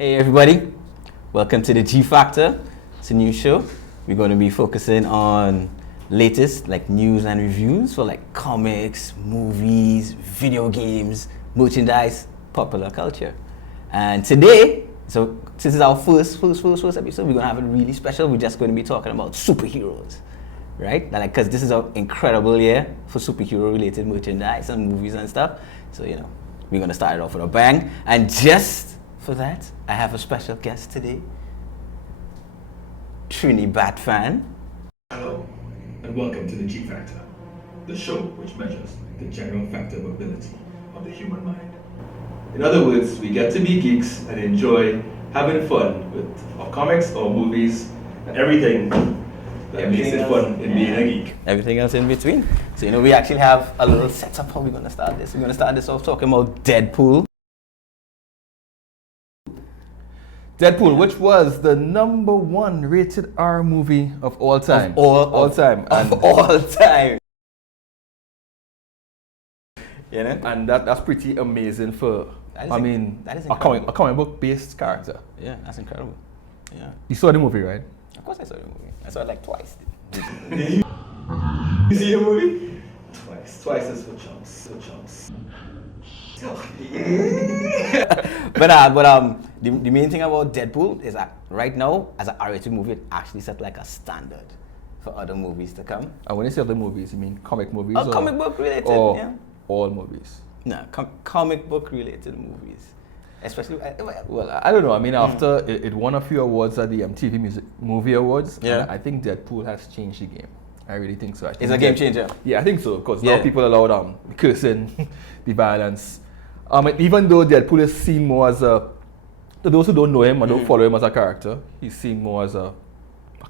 Hey everybody, welcome to the G Factor. It's a new show. We're going to be focusing on latest news and reviews for comics, movies, video games, merchandise, popular culture. And today, so since it's our first episode, we're going to have it really special. We're just going to be talking about superheroes, right? Because this is an incredible year for superhero related merchandise and movies and stuff. So, we're going to start it off with a bang. And just for that, I have a special guest today, TriniBatfan. Hello, and welcome to the G Factor, the show which measures the general factor of ability of the human mind. In other words, we get to be geeks and enjoy having fun with our comics or movies and everything that makes it fun in being a geek. Everything else in between. So, we actually have a little setup how we're going to start this. We're going to start this off talking about Deadpool. Deadpool, which was the #1 rated R movie of all time. Of all time. And that's pretty amazing for, that is a comic book based character. Yeah, that's incredible. Yeah. You saw the movie, right? Of course I saw the movie. I saw it twice. You see the movie? Twice is for chumps. But the main thing about Deadpool is that right now, as an R-rated movie, it actually set a standard for other movies to come. And when you say other movies, you mean comic movies? Oh, comic book related, or yeah. All movies? No, comic book related movies. Especially, well, I don't know. After it won a few awards at the MTV Movie Awards, yeah. and I think Deadpool has changed the game. I really think so. It's a game changer. Yeah, I think so, because now people allowed cursing, the violence. Even though Deadpool is seen more as to those who don't know him and don't follow him as a character, he's seen more as a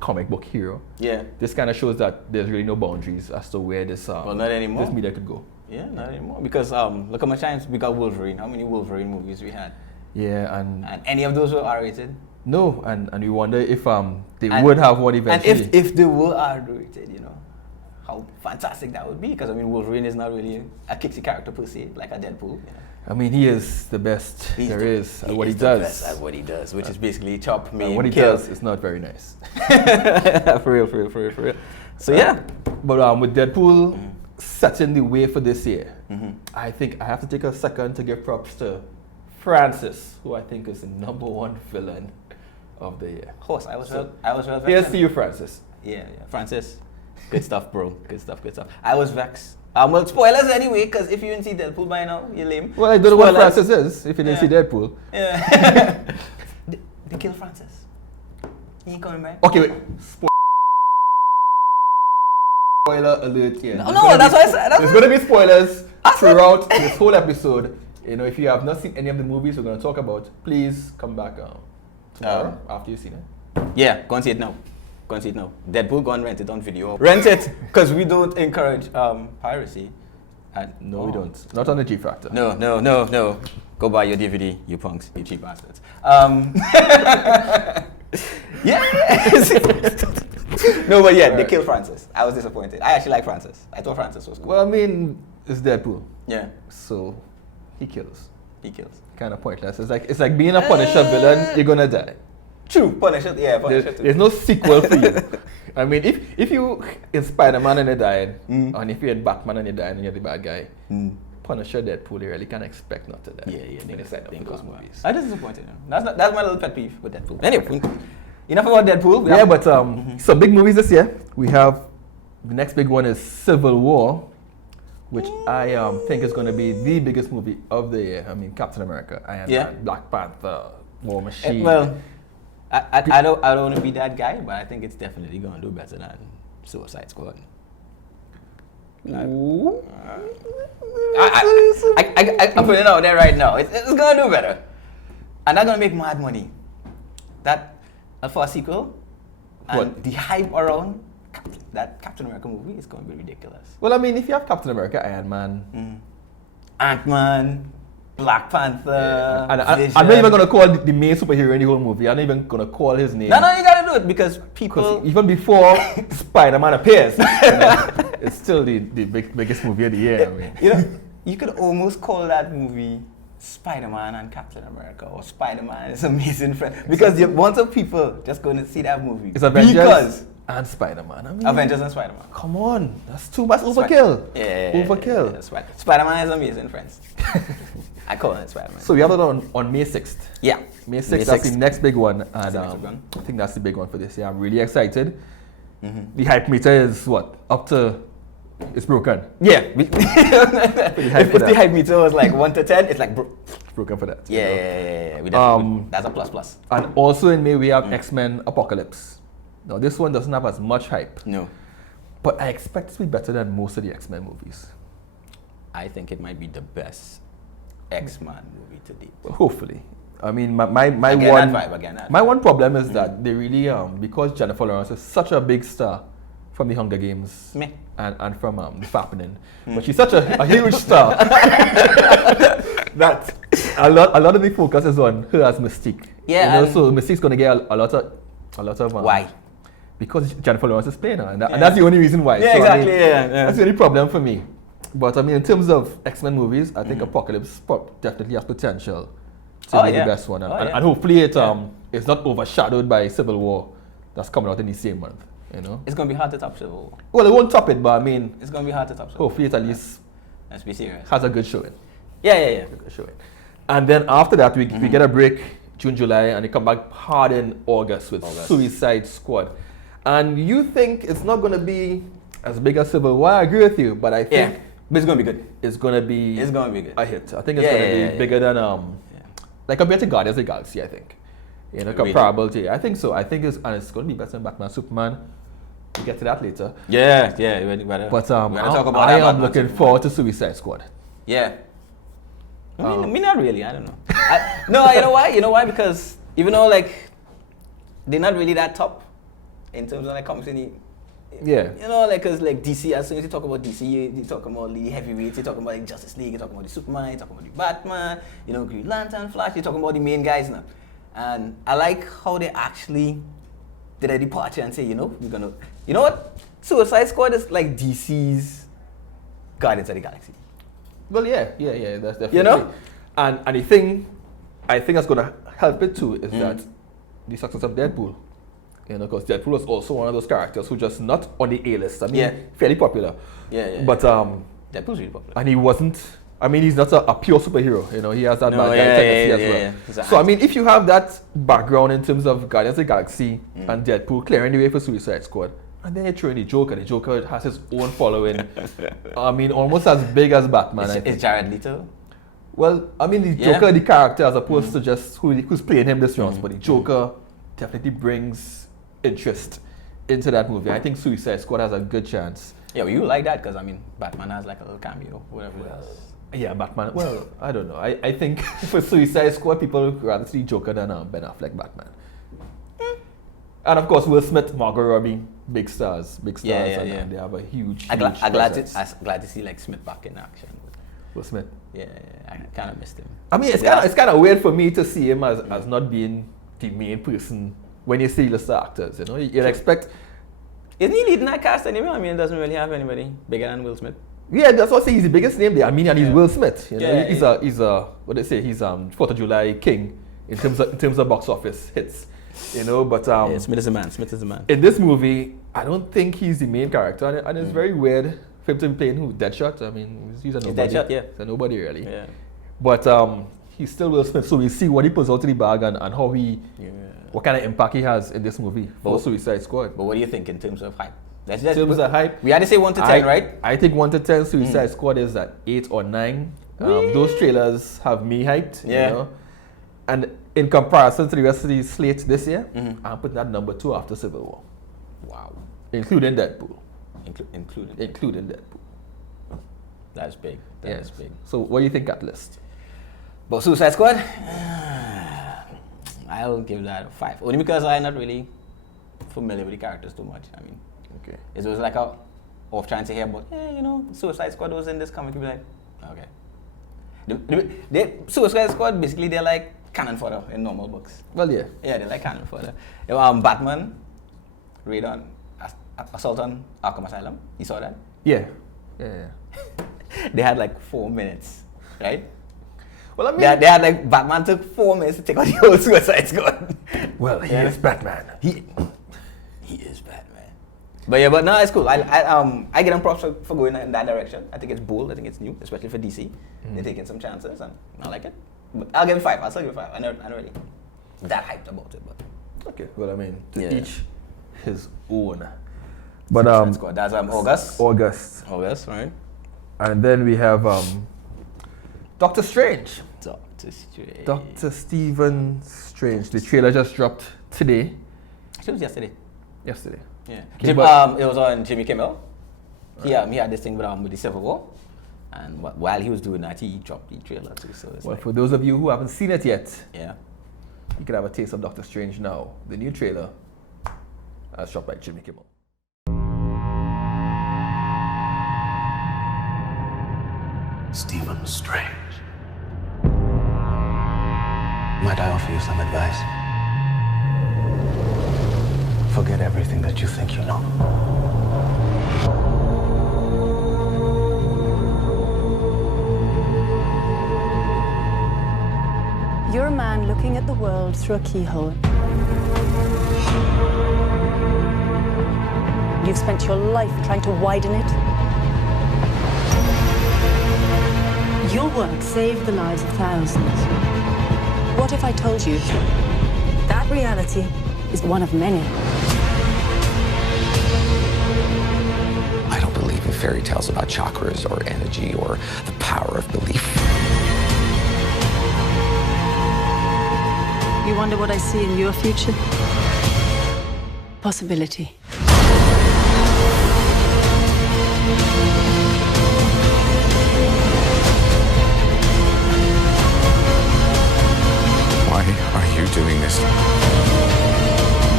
comic book hero. Yeah. This kind of shows that there's really no boundaries as to where this not anymore. This media could go. Yeah, not anymore. Because look how much times we got Wolverine. How many Wolverine movies we had? Yeah, and any of those were R-rated? No, and we wonder if they would have one eventually. And if they were R-rated, how fantastic that would be. Because Wolverine is not really a kicksy character per se, like a Deadpool. He is the best there is at what he does. Best at what he does, which is basically chop, maim, what he kill. does is not very nice. For real. So yeah. But with Deadpool setting the way for this year, I think I have to take a second to give props to Francis, who I think is the #1 villain of the year. Of course, I was well. Here's to you, Francis. Yeah, Francis. Good stuff, bro. Good stuff. I was vexed. Well, spoilers anyway, because if you didn't see Deadpool by now, you're lame. Well, I don't know what Francis is if you didn't see Deadpool. Yeah. They killed Francis. He ain't coming back. Okay, wait. Spoiler alert here. No, that's what I said. There's going to be spoilers throughout this whole episode. If you have not seen any of the movies we're going to talk about, please come back tomorrow after you've seen it. Yeah, go and see it now. Deadpool, go and rent it on video. Rent it, because we don't encourage piracy. No, we don't. Not on the G Factor. No. Go buy your DVD, you punks, you cheap bastards. Yeah. No, but yeah, they killed Francis. I was disappointed. I actually like Francis. I thought Francis was cool. Well, it's Deadpool. Yeah. So, he kills. Kind of pointless. It's like being a Punisher villain, you're gonna die. True, Punisher too. There's no sequel for you. If you in Spider-Man and you're dying, and if you're in Batman and you're dying and you're the bad guy, Punisher, Deadpool, you really can't expect not to die. Yeah. Those movies. I just disappointed. That's my little pet peeve with Deadpool. Anyway, enough about Deadpool. But some big movies this year. We have the next big one is Civil War, which I think is going to be the biggest movie of the year. Captain America, Iron Man, Black Panther, War Machine. I don't want to be that guy, but I think it's definitely going to do better than Suicide Squad. I'm putting it out there right now. It's going to do better. And that's going to make mad money. That for a sequel, and the hype around that Captain America movie is going to be ridiculous. Well, if you have Captain America, Iron Man, Ant-Man, Black Panther. And I'm not even going to call the main superhero in the whole movie. I'm not even going to call his name. No, you got to do it because people. Even before Spider-Man appears, it's still the biggest movie of the year. You could almost call that movie Spider-Man and Captain America, or Spider-Man is Amazing Friends, because the bunch of people just going to see that movie. It's Avengers and Spider-Man. I mean, Avengers and Spider-Man. Come on, that's too much overkill. Overkill. Yeah. Spider-Man is Amazing Friends. I call it Spider-Man. So we have it on May 6th. Yeah. May 6th, that's the next big one. And Next big one. I think that's the big one for this year. I'm really excited. The hype meter is what? Up to, it's broken. Yeah. If the hype meter was like 1 to 10, it's like broken for that. Yeah. That's a plus. And also in May we have X-Men Apocalypse. Now this one doesn't have as much hype. No. But I expect it to be better than most of the X-Men movies. I think it might be the best X-Men movie to date. Well, hopefully. I mean, my one problem is that they really because Jennifer Lawrence is such a big star from the Hunger Games and from the Fappening, but she's such a huge star that a lot of the focus is on her as Mystique. Yeah, you know, so Mystique's gonna get a lot of why? Because Jennifer Lawrence is playing her, and that's the only reason why. Yeah, so, exactly. I mean, that's the only problem for me. But I mean, in terms of X-Men movies, I think Apocalypse definitely has potential to be the best one, and hopefully it's not overshadowed by Civil War that's coming out in the same month. You know, it's gonna be hard to top Civil War. Well, it won't top it, but I mean, it's gonna be hard to top Civil War. Hopefully, it at least let's be serious. Has a good showing. Yeah. A good showing. And then after that, we get a break June, July, and they come back hard in August with Suicide Squad. And you think it's not gonna be as big as Civil War? I agree with you, but I think. But it's gonna be good. It's gonna be good. A hit. I think it's gonna be bigger than like compared to Guardians of the Galaxy. I think, you know, comparable to. I think so. I think it's gonna be better than Batman, Superman. We'll get to that later. Yeah. But I am looking forward to Suicide Squad. Yeah. Me not really. I don't know. No, you know why? You know why? Because even though like they're not really that top in terms of like company. Yeah. You know, like, cause like DC, as soon as you talk about DC, you talk about the heavyweights, you talk about like Justice League, you talk about the Superman, you talk about the Batman, you know, Green Lantern, Flash, you talking about the main guys now. And I like how they actually did a departure and say, you know, we're gonna, you know what? Suicide Squad is like DC's Guardians of the Galaxy. Well, yeah, that's definitely. You know? And the thing, I think that's gonna help it too is that the success of Deadpool. You know, because Deadpool was also one of those characters who just not on the A-list. I mean, fairly popular. Yeah. But Deadpool's really popular. And he wasn't. I mean, he's not a pure superhero. You know, he has that bad guy tendency as well. Exactly. So I mean, if you have that background in terms of Guardians of the Galaxy and Deadpool clearing the way for Suicide Squad, and then you throw in the Joker. The Joker has his own following. I mean, almost as big as Batman. Is Jared Leto? Well, I mean, the Joker, the character, as opposed to just who's playing him this round, but the Joker definitely brings interest into that movie. I think Suicide Squad has a good chance. Yeah, well, you like that because I mean, Batman has like a little cameo, whatever it is. Yeah, Batman. Well, I don't know. I think for Suicide Squad, people would rather see Joker than Ben Affleck Batman. And of course, Will Smith, Margot Robbie, big stars, and they have a huge. I'm glad to see like Smith back in action. Will Smith. Yeah, I kind of missed him. I mean, it's kind of weird for me to see him as not being the main person. When you see the actors, you know, you'd expect. Isn't he leading that cast anyway? I mean, it doesn't really have anybody bigger than Will Smith. Yeah, that's what I say. He's the biggest name there. I mean, and he's Will Smith. You know, he's a what they say. He's 4th of July king in terms of box office hits. You know, but Smith is a man. Smith is a man. In this movie, I don't think he's the main character, and it's very weird for him to be playing who Deadshot. I mean, he's a nobody. Deadshot, yeah. He's a nobody really. Yeah. But he's still Will Smith, so we see what he puts out to the bag and how he. Yeah. What kind of impact he has in this movie for Suicide Squad. But what do you think in terms of hype? In terms of hype? We had to say 1 to 10, right? I think 1 to 10 Suicide Squad is at 8 or 9. Those trailers have me hyped, you know. And in comparison to the rest of the slate this year, I'm putting that number 2 after Civil War. Wow. Including Deadpool. Including Deadpool. That's big. That's big. So what do you think, Catalyst? But Suicide Squad? I'll give that a 5. Only because I'm not really familiar with the characters too much. I mean, it was like off trying to hear about, you know, Suicide Squad was in this comic. You'd be like, okay. Suicide Squad, basically, they're like canon fodder in normal books. Well, yeah. Yeah, they're like canon fodder. Batman, Raid on, Assault on Arkham Asylum. You saw that? Yeah. They had like 4 minutes, right? Well, I mean, they had like Batman took 4 minutes to take out the whole Suicide Squad. well, he is Batman. He is Batman. But yeah, but no, it's cool. I get them props for going in that direction. I think it's bold. I think it's new, especially for DC. They're taking some chances, and I like it. But I'll give it 5. I'll still give it 5. I'm not really that hyped about it, but Okay. Well, I mean, to Yeah. each his own. But Suicide Squad. That's August. August, Right? and then we have Doctor Strange. Doctor Strange. Doctor Stephen Strange. The trailer just dropped today. Actually, it was yesterday. Yesterday. Yeah. Okay, but- It was on Jimmy Kimmel. He had this thing with the Civil War, and while he was doing that, he dropped the trailer too. So it's Well, like, for those of you who haven't seen it yet, yeah. you can have a taste of Doctor Strange now. The new trailer, as shot by Jimmy Kimmel. Stephen Strange. Might I offer you some advice? Forget everything that you think you know. You're a man looking at the world through a keyhole. You've spent your life trying to widen it. Your work saved the lives of thousands. What if I told you that reality is one of many? I don't believe in fairy tales about chakras or energy or the power of belief. You wonder what I see in your future? Possibility. Why are you doing this?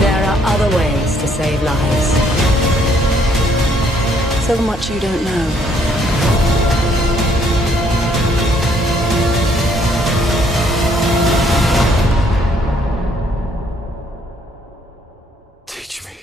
There are other ways to save lives. So much you don't know. Teach me.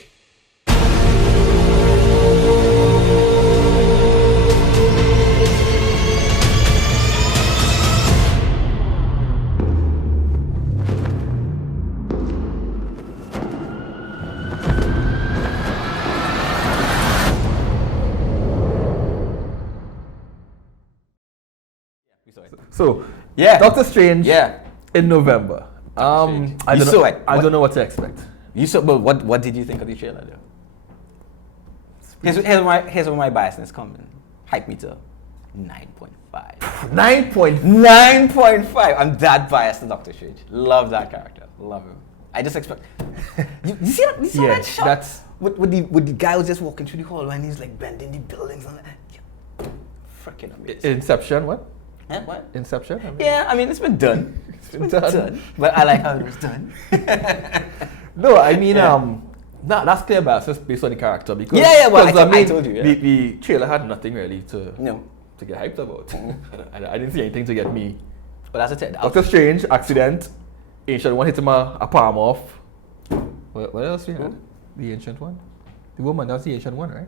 So, Yeah. Doctor Strange Yeah. in November. Strange. I You don't saw know. it. I don't know what to expect. But what did you think of the trailer though? Here's where my biasness comes in. Hype meter 9.5. 9.5. I'm that biased to Doctor Strange. Love that character. Love him. I just expect. You see that? You saw Yeah, that shot? that's- with the guy who's just walking through the hall and he's like bending the buildings and that. Freaking amazing. Inception, what? Yeah, what? Inception? I mean, Yeah, I mean it's been done. It's been done. But I like how it was done. No, I mean, Yeah. that's clear bias based on the character because Yeah, well, because, I told you, yeah. the trailer had nothing really to No. to get hyped about. I didn't see anything to get me. But that's a Doctor Strange accident, ancient one hit him a palm off. What else we had? The ancient one, the woman. That's the ancient one, right?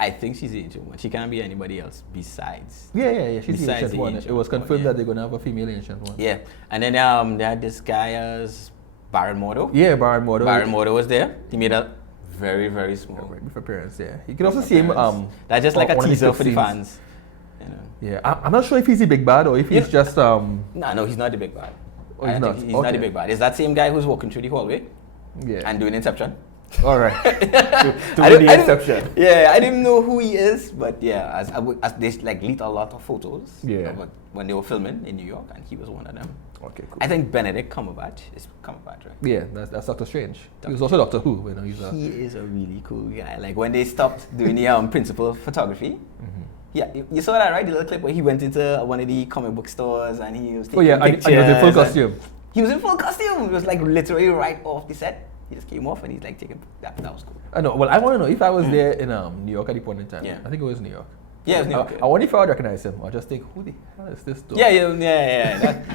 I think she's the ancient one. She can't be anybody else besides. Yeah. She's the Besides ancient the one. ancient It was one, confirmed yeah. that they're gonna have a female ancient one. Yeah, and then they had this guy as Baron Mordo. Yeah, Baron Mordo. Baron Mordo was there. He made a very, very small. With appearance, yeah. You can also see him. That's just like a one of the teaser quick for the scenes. fans. You know. Yeah, I'm not sure if he's the big bad or if he's Yeah. just No, he's not the big bad. Oh, I he's think not? He's not the Okay. big bad. It's that same guy who's walking through the hallway yeah. and doing Inception. All right. to I win didn't- the I didn't- Inception. Yeah, I didn't know who he is, but yeah, as they like leaked a lot of photos. Yeah. About when they were filming in New York, and he was one of them. Okay, cool. I think Benedict Cumberbatch is Cumberbatch, right? Yeah, that's Doctor Strange. He was also Doctor Who. You know, he's a, He is a really cool guy. Like when they stopped doing the principal photography. Yeah, you saw that, right? The little clip where he went into one of the comic book stores and he was taking oh yeah, and he was in full pictures and- costume. He was in full costume. It was like literally right off the set. He just came off and he's like taking that was cool. I know. Well, I want to know if I was there in New York at the point in time. Yeah. I think it was New York. Yeah, it was New York, I yeah. wonder if I would recognize him or just think, who the hell is this? Dog? Yeah.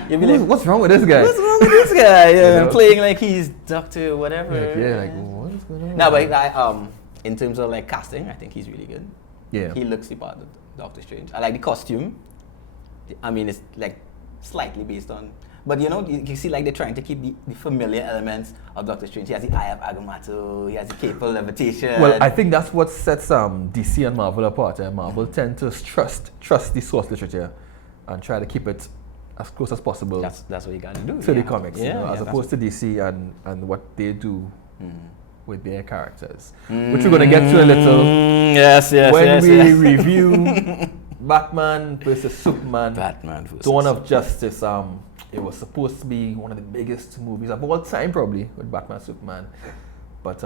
You'd be like, What's wrong with this guy? what's wrong with this guy? Yeah, You know? playing like he's Doctor whatever. Yeah, like what is going on? No, but in terms of like casting, I think he's really good. Yeah. He looks the part of Doctor Strange. I like the costume. I mean, it's like slightly based on. But you see, like they're trying to keep the familiar elements of Doctor Strange. He has the Eye of Agamotto. He has the capable levitation. Well, I think that's what sets DC and Marvel apart. Marvel tend to trust the source literature and try to keep it as close as possible. That's what you got to do. To the comics, Yeah, as opposed to DC and what they do with their characters, which Mm. we're going to get to a little. Yes. When we review Batman versus Superman, Dawn of Justice. It was supposed to be one of the biggest movies of all time, probably, with Batman and Superman. But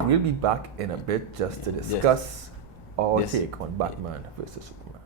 we'll be back in a bit just to discuss our take on Batman versus Superman.